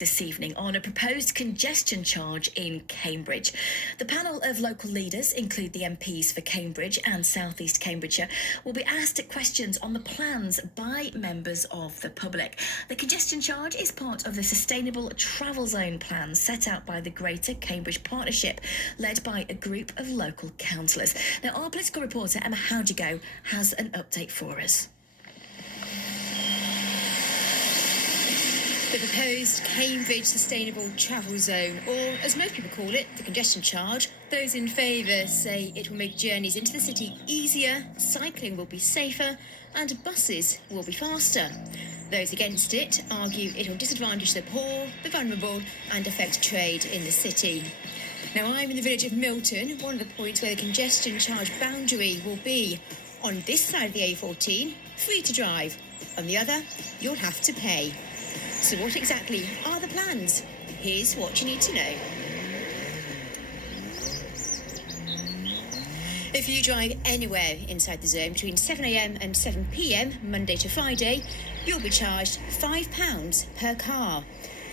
This evening on a proposed congestion charge in Cambridge. The panel of local leaders include the MPs for Cambridge and South East Cambridgeshire will be asked questions on the plans by members of the public. The congestion charge is part of the Sustainable Travel Zone plan set out by the Greater Cambridge Partnership, led by a group of local councillors. Now, our political reporter Emma Howdigo has an update for us. The proposed Cambridge Sustainable Travel Zone, or as most people call it, the congestion charge. Those in favour say it will make journeys into the city easier, cycling will be safer, and buses will be faster. Those against it argue it will disadvantage the poor, the vulnerable, and affect trade in the city. Now, I'm in the village of Milton, one of the points where the congestion charge boundary will be. On this side of the A14, free to drive. On the other, you'll have to pay. So what exactly are the plans? Here's what you need to know. If you drive anywhere inside the zone between 7 a.m. and 7 p.m, Monday to Friday, you'll be charged £5 per car.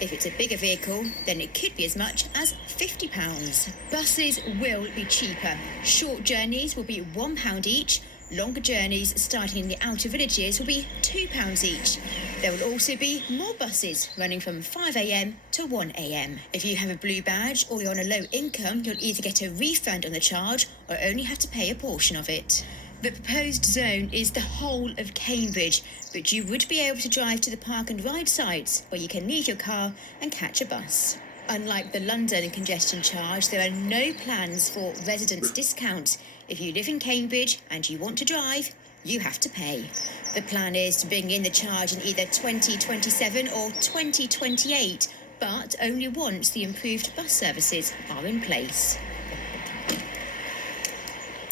If it's a bigger vehicle, then it could be as much as £50. Buses will be cheaper. Short journeys will be £1 each. Longer journeys starting in the outer villages will be £2 each. There will also be more buses running from 5 a.m. to 1 a.m. If you have a blue badge or you're on a low income, you'll either get a refund on the charge or only have to pay a portion of it. The proposed zone is the whole of Cambridge, but you would be able to drive to the park and ride sites where you can leave your car and catch a bus. Unlike the London congestion charge, there are no plans for residents' discounts. If you live in Cambridge and you want to drive, you have to pay. The plan is to bring in the charge in either 2027 or 2028, but only once the improved bus services are in place.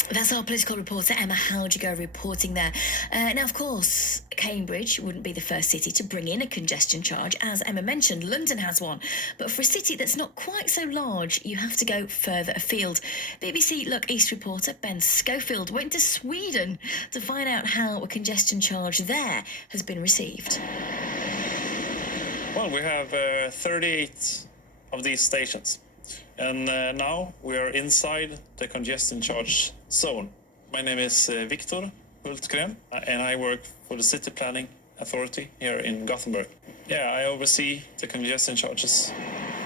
That's our political reporter Emma Howdigo reporting there. Now, of course, Cambridge wouldn't be the first city to bring in a congestion charge. As Emma mentioned, London has one. But for a city that's not quite so large, you have to go further afield. BBC Look East reporter Ben Schofield went to Sweden to find out how a congestion charge there has been received. Well, we have 38 of these stations. And now we are inside the congestion charge zone. My name is Victor Hultgren, and I work for the City Planning Authority here in Gothenburg. Yeah, I oversee the congestion charges.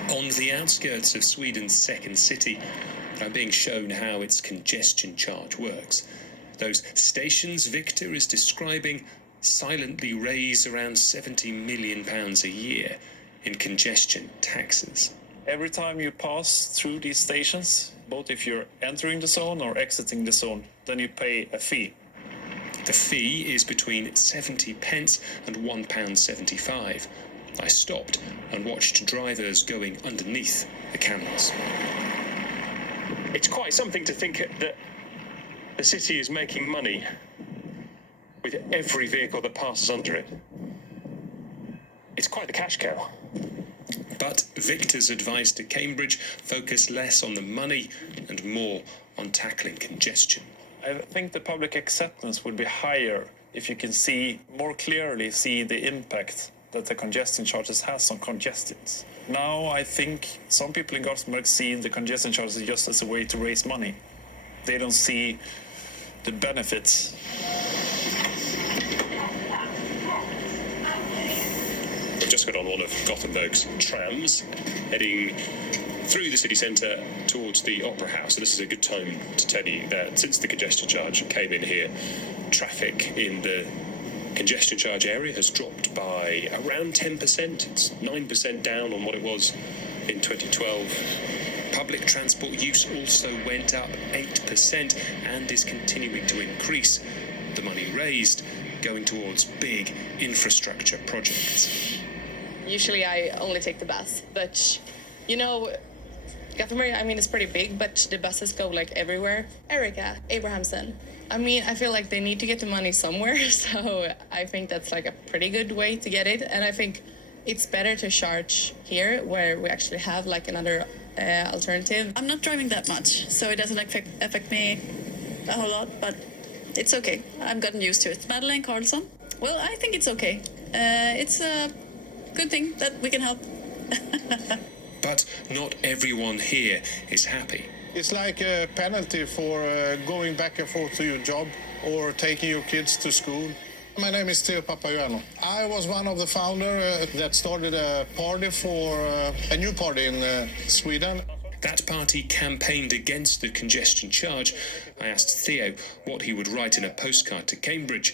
On the outskirts of Sweden's second city, I'm being shown how its congestion charge works. Those stations Victor is describing silently raise around £70 million a year in congestion taxes. Every time you pass through these stations, both if you're entering the zone or exiting the zone, then you pay a fee. The fee is between 70 pence and £1.75. I stopped and watched drivers going underneath the cameras. It's quite something to think that the city is making money with every vehicle that passes under it. It's quite the cash cow. But Victor's advice to Cambridge focus less on the money and more on tackling congestion. I think the public acceptance would be higher if you can more clearly see the impact that the congestion charges has on congestions. Now I think some people in Gothenburg see the congestion charges just as a way to raise money. They don't see the benefits. I've just got on one of Gothenburg's trams, heading through the city centre towards the Opera House. So this is a good time to tell you that since the congestion charge came in here, traffic in the congestion charge area has dropped by around 10%. It's 9% down on what it was in 2012. Public transport use also went up 8% and is continuing to increase. The money raised going towards big infrastructure projects. Usually I only take the bus, but Gothenburg, it's pretty big, but the buses go like everywhere. Erica, Abrahamson. I feel like they need to get the money somewhere, so I think that's like a pretty good way to get it. And I think it's better to charge here where we actually have like another alternative. I'm not driving that much, so it doesn't affect me a whole lot, but it's okay. I've gotten used to it. Madeleine Carlson. Well, I think it's okay. It's a good thing that we can help. But not everyone here is happy. It's like a penalty for going back and forth to your job or taking your kids to school. My name is Theo Papaioannou. I was one of the founders that started a party for a new party in Sweden. That party campaigned against the congestion charge. I asked Theo what he would write in a postcard to Cambridge.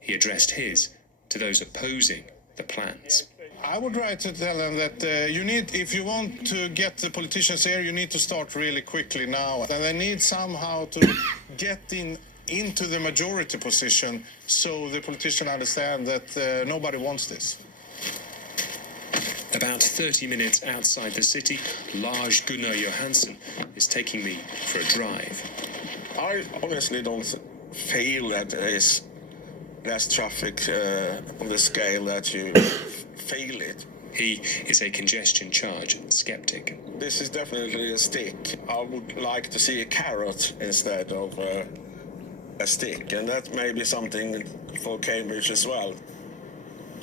He addressed his to those opposing the plans. I would write to tell them that you need, if you want to get the politicians here, you need to start really quickly now. And they need somehow to get into the majority position so the politicians understand that nobody wants this. About 30 minutes outside the city, Lars Gunnar Johansson is taking me for a drive. I honestly don't feel that there is less traffic on the scale that you feel it. He is a congestion charge skeptic. This is definitely a stick. I would like to see a carrot instead of a stick, and that may be something for Cambridge as well.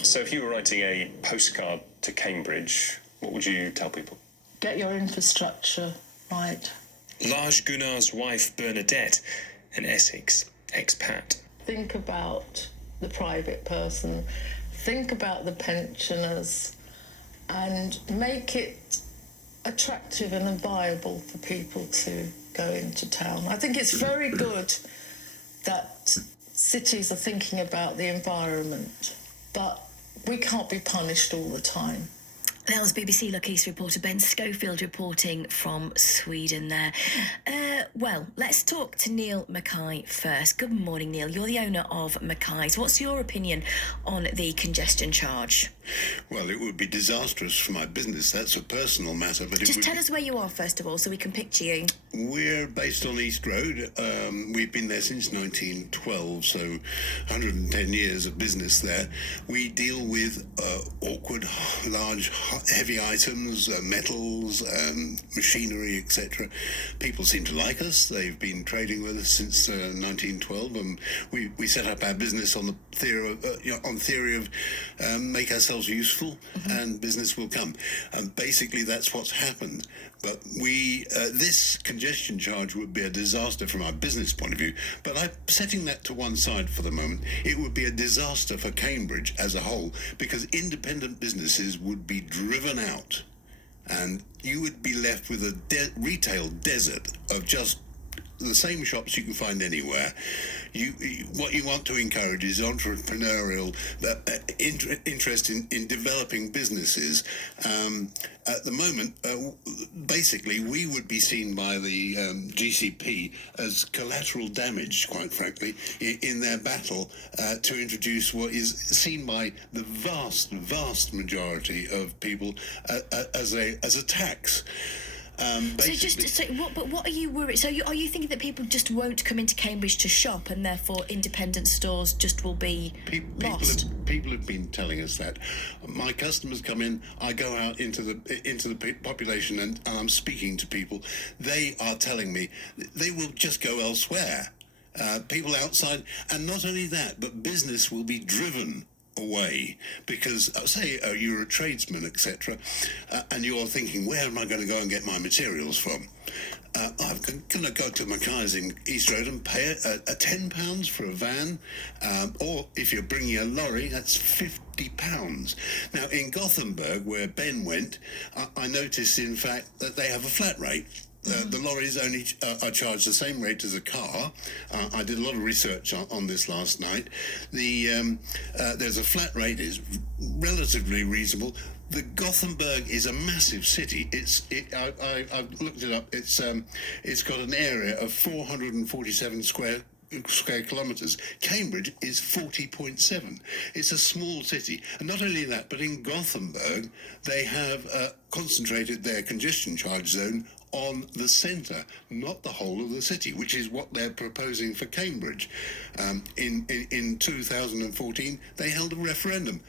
So if you were writing a postcard to Cambridge, what would you tell people? Get your infrastructure right. Lars Gunnar's wife Bernadette, an Essex expat. Think about the private person. Think about the pensioners and make it attractive and viable for people to go into town. I think it's very good that cities are thinking about the environment, but we can't be punished all the time. That was BBC Look East reporter Ben Schofield reporting from Sweden there. Well, let's talk to Neil Mackay first. Good morning, Neil. You're the owner of Mackay's. What's your opinion on the congestion charge? Well, it would be disastrous for my business. That's a personal matter. But Just tell us where you are, first of all, so we can picture you. We're based on East Road. We've been there since 1912, so 110 years of business there. We deal with awkward, large, heavy items, metals, machinery, etc. People seem to like us. They've been trading with us since 1912, and we set up our business on the theory of make ourselves useful, and business will come. And basically, that's what's happened. But this congestion charge would be a disaster from our business point of view. But I'm setting that to one side for the moment. It would be a disaster for Cambridge as a whole, because independent businesses would be driven out, and you would be left with a retail desert of just the same shops you can find anywhere. What you want to encourage is entrepreneurial interest in developing businesses. At the moment, basically, we would be seen by the GCP as collateral damage, quite frankly, in their battle to introduce what is seen by the vast majority of people as a tax. What are you worried? So are you thinking that people just won't come into Cambridge to shop, and therefore independent stores just will be lost? People have been telling us that. My customers come in. I go out into the population, and I'm speaking to people. They are telling me they will just go elsewhere. People outside, and not only that, but business will be driven away, because say you're a tradesman, etc., and you're thinking, where am I going to go and get my materials from? I'm going to go to Mackay's in East Road and pay a £10 for a van, or if you're bringing a lorry, that's £50. Now, in Gothenburg, where Ben went, I noticed, in fact, that they have a flat rate. The lorries only are charged the same rate as a car. I did a lot of research on this last night. There's a flat rate, is relatively reasonable. The Gothenburg is a massive city. I've looked it up. It's got an area of 447 square kilometres. Cambridge is 40.7. It's a small city. And not only that, but in Gothenburg, they have concentrated their congestion charge zone on the centre, not the whole of the city, which is what they're proposing for Cambridge. In 2014, they held a referendum.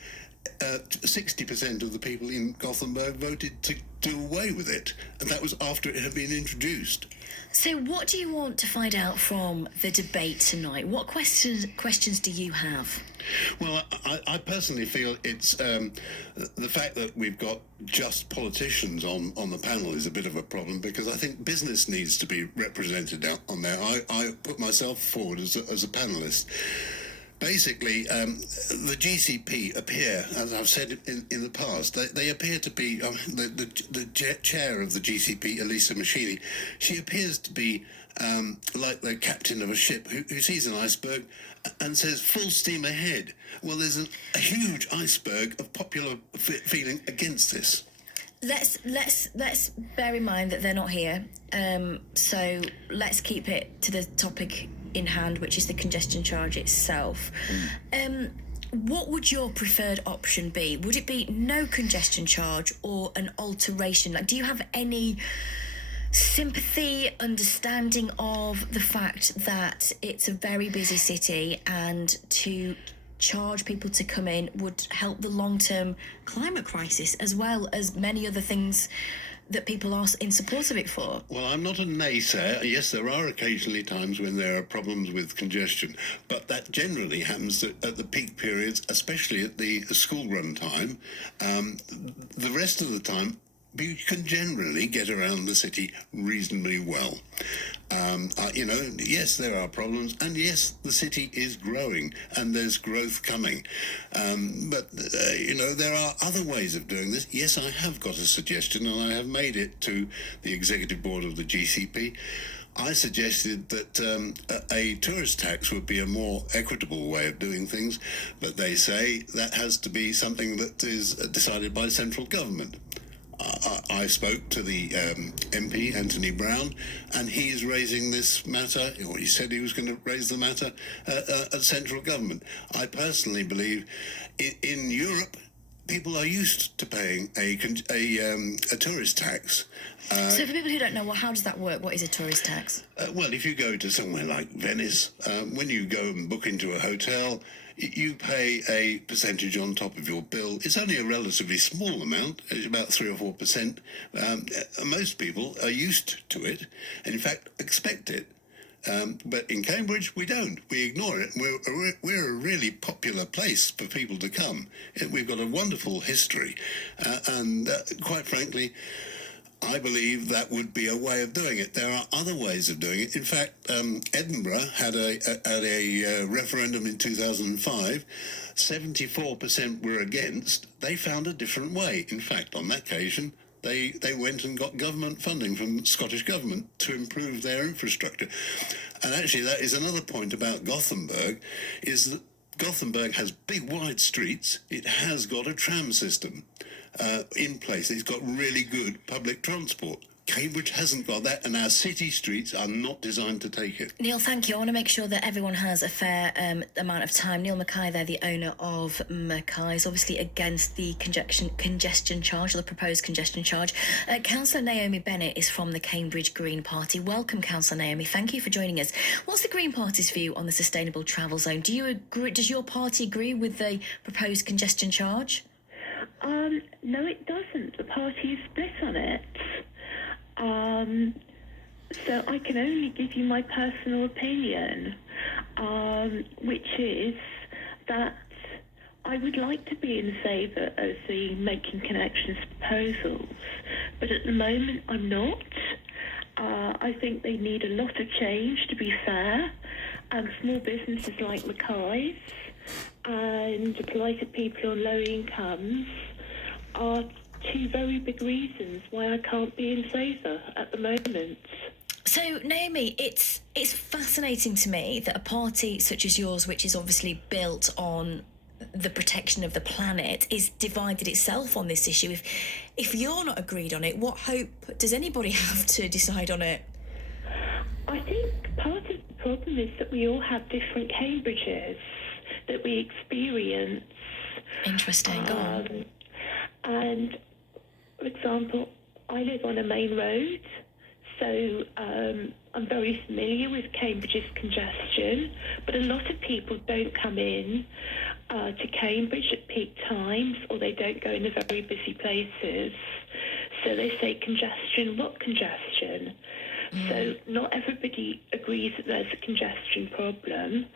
60% of the people in Gothenburg voted to do away with it, and that was after it had been introduced. So what do you want to find out from the debate tonight? What questions do you have? Well, I personally feel it's the fact that we've got just politicians on the panel is a bit of a problem, because I think business needs to be represented out on there. I put myself forward as a panelist. Basically, the GCP appear, as I've said in the past, they appear to be, the chair of the GCP, Elisa Machini, she appears to be like the captain of a ship who sees an iceberg and says, full steam ahead. Well, there's a huge iceberg of popular feeling against this. Let's bear in mind that they're not here, so let's keep it to the topic in hand, which is the congestion charge itself. What would your preferred option be? Would it be no congestion charge or an alteration? Like, do you have any sympathy, understanding of the fact that it's a very busy city, and to charge people to come in would help the long-term climate crisis, as well as many other things that people are in support of it for? Well, I'm not a naysayer. Yes, there are occasionally times when there are problems with congestion, but that generally happens at the peak periods, especially at the school run time. The rest of the time, you can generally get around the city reasonably well. Yes, there are problems, and yes, the city is growing, and there's growth coming. But there are other ways of doing this. Yes, I have got a suggestion, and I have made it to the executive board of the GCP. I suggested that a tourist tax would be a more equitable way of doing things, but they say that has to be something that is decided by central government. I spoke to the MP, Anthony Brown, and he's raising this matter, or he said he was going to raise the matter at central government. I personally believe in Europe, people are used to paying a tourist tax. So for people who don't know, how does that work? What is a tourist tax? Well, if you go to somewhere like Venice, when you go and book into a hotel, you pay a percentage on top of your bill. It's only a relatively small amount, it's about 3 or 4%. Most people are used to it, and in fact expect it. But in Cambridge, we don't. We ignore it. We're a really popular place for people to come. We've got a wonderful history, and quite frankly, I believe that would be a way of doing it. There are other ways of doing it. In fact, Edinburgh had a referendum in 2005. 74% were against. They found a different way. In fact, on that occasion, they went and got government funding from the Scottish government to improve their infrastructure. And actually, that is another point about Gothenburg, is that Gothenburg has big, wide streets. It has got a tram system in place. It's got really good public transport. Cambridge hasn't got that, and our city streets are not designed to take it. Neil, thank you. I want to make sure that everyone has a fair amount of time. Neil Mackay there, the owner of Mackay, is obviously against the congestion charge, or the proposed congestion charge. Councillor Naomi Bennett is from the Cambridge Green Party. Welcome, Councillor Naomi. Thank you for joining us. What's the Green Party's view on the sustainable travel zone? Do you agree? Does your party agree with the proposed congestion charge? No, it doesn't. The party is split on it. So I can only give you my personal opinion, which is that I would like to be in favour of the Making Connections proposals, but at the moment I'm not. I think they need a lot of change, to be fair, and small businesses like Mackay's and blighted people on low incomes are two very big reasons why I can't be in favour at the moment. So, Naomi, it's fascinating to me that a party such as yours, which is obviously built on the protection of the planet, is divided itself on this issue. If you're not agreed on it, what hope does anybody have to decide on it? I think part of the problem is that we all have different Cambridges that we experience. Interesting. Go on. And, for example, I live on a main road, So I'm very familiar with Cambridge's congestion, but a lot of people don't come in to Cambridge at peak times, or they don't go in the very busy places. So they say congestion, what congestion? So not everybody agrees that there's a congestion problem.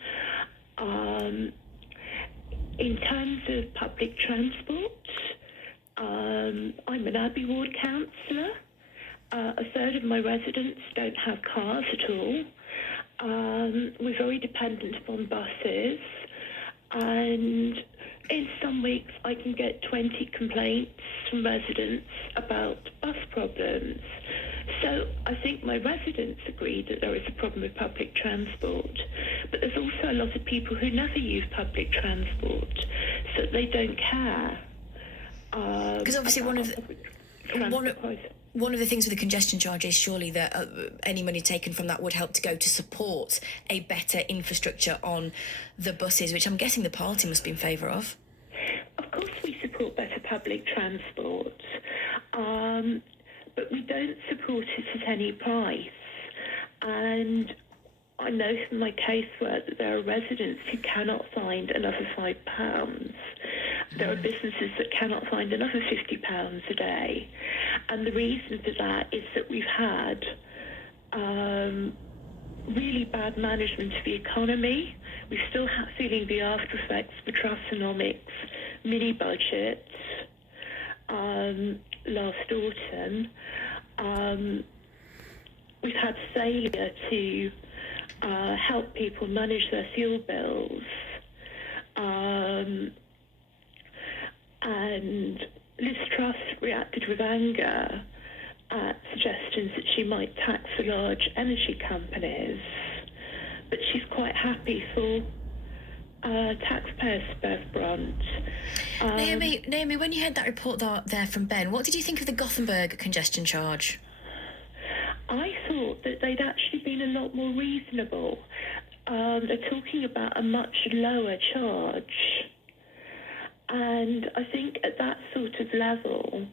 In terms of public transport, I'm an Abbey Ward councillor. A third of my residents don't have cars at all. We're very dependent upon buses, and in some weeks I can get 20 complaints from residents about bus problems. So I think my residents agree that there is a problem with public transport, but there's also a lot of people who never use public transport, so they don't care. Because obviously one of the things with the congestion charge is surely that any money taken from that would help to go to support a better infrastructure on the buses, which I'm guessing the party must be in favour of. Of course we support better public transport, but we don't support it at any price. And I know from my casework that there are residents who cannot find another £5. There are businesses that cannot find another £50 a day. And the reason for that is that we've had really bad management of the economy. We're still feeling the after effects of the Trussonomics mini budget last autumn. We've had failure to help people manage their fuel bills. And Liz Truss reacted with anger at suggestions that she might tax the large energy companies, but she's quite happy for taxpayers to bear the brunt. Naomi, when you heard that report there from Ben, what did you think of the Gothenburg congestion charge? I thought that they'd actually been a lot more reasonable. They're talking about a much lower charge. And I think at that sort of level,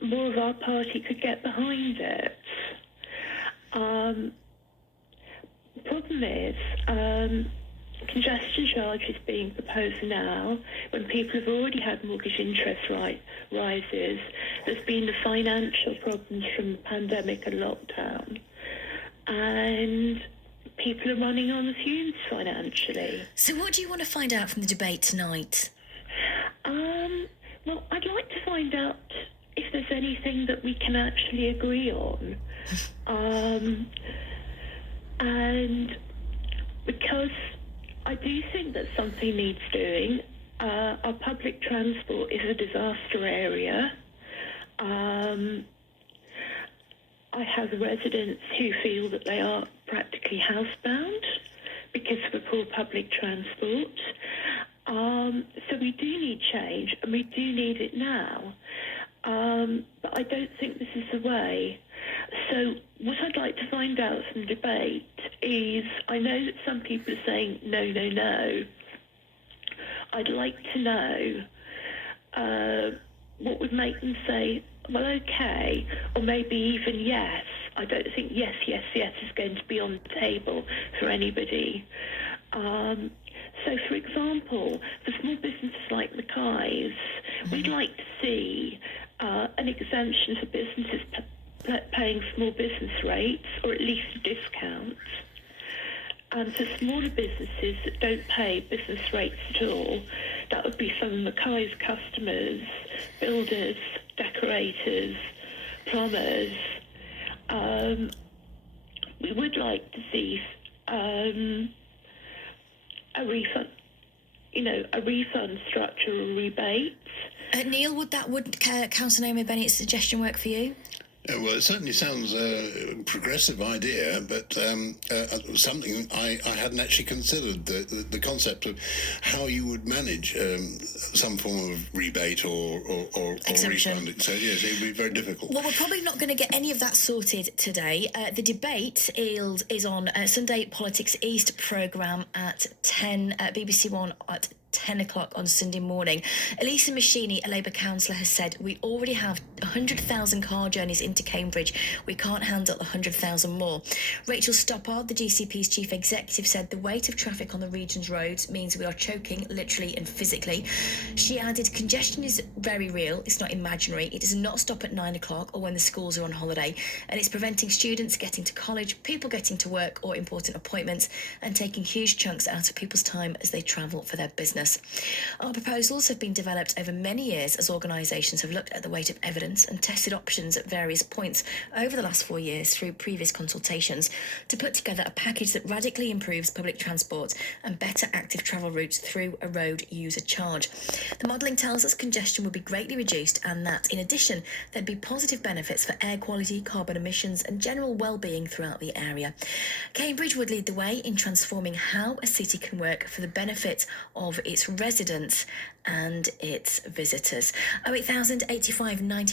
more of our party could get behind it. Problem is, congestion charge is being proposed now when people have already had mortgage interest rises. There's been the financial problems from the pandemic and lockdown, and people are running on the fumes financially. So what do you want to find out from the debate tonight? Well, I'd like to find out if there's anything that we can actually agree on. And because I do think that something needs doing. Our public transport is a disaster area. I have residents who feel that they are practically housebound because of the poor public transport. So we do need change, and we do need it now. But I don't think this is the way. So what I'd like to find out from debate is, I know that some people are saying no, no, no. I'd like to know what would make them say, well, okay, or maybe even yes. I don't think yes, yes, yes is going to be on the table for anybody. So, for example, for small businesses like Mackay's, we'd like to see an exemption for businesses paying small business rates, or at least a discount. And for smaller businesses that don't pay business rates at all, that would be some of Mackay's customers, builders, decorators, plumbers. We would like to see a refund, a refund structure or rebate. Neil, would Councillor Naomi Bennett's suggestion work for you? Well, it certainly sounds a progressive idea, but something I hadn't actually considered, the concept of how you would manage some form of rebate or refund. So, yes, it would be very difficult. Well, we're probably not going to get any of that sorted today. The debate is on Sunday Politics East programme at 10, BBC One at 10 o'clock on Sunday morning. Elisa Machini, a Labour councillor, has said, we already have 100,000 car journeys into Cambridge. We can't handle 100,000 more. Rachel Stoppard, the GCP's chief executive, said the weight of traffic on the region's roads means we are choking literally and physically. She added, congestion is very real. It's not imaginary. It does not stop at 9 o'clock or when the schools are on holiday, and it's preventing students getting to college, people getting to work or important appointments, and taking huge chunks out of people's time as they travel for their business. Our proposals have been developed over many years as organisations have looked at the weight of evidence and tested options at various points over the last 4 years through previous consultations to put together a package that radically improves public transport and better active travel routes through a road user charge. The modelling tells us congestion would be greatly reduced and that, in addition, there'd be positive benefits for air quality, carbon emissions and general well-being throughout the area. Cambridge would lead the way in transforming how a city can work for the benefit of its residents and its visitors. 08000 85 95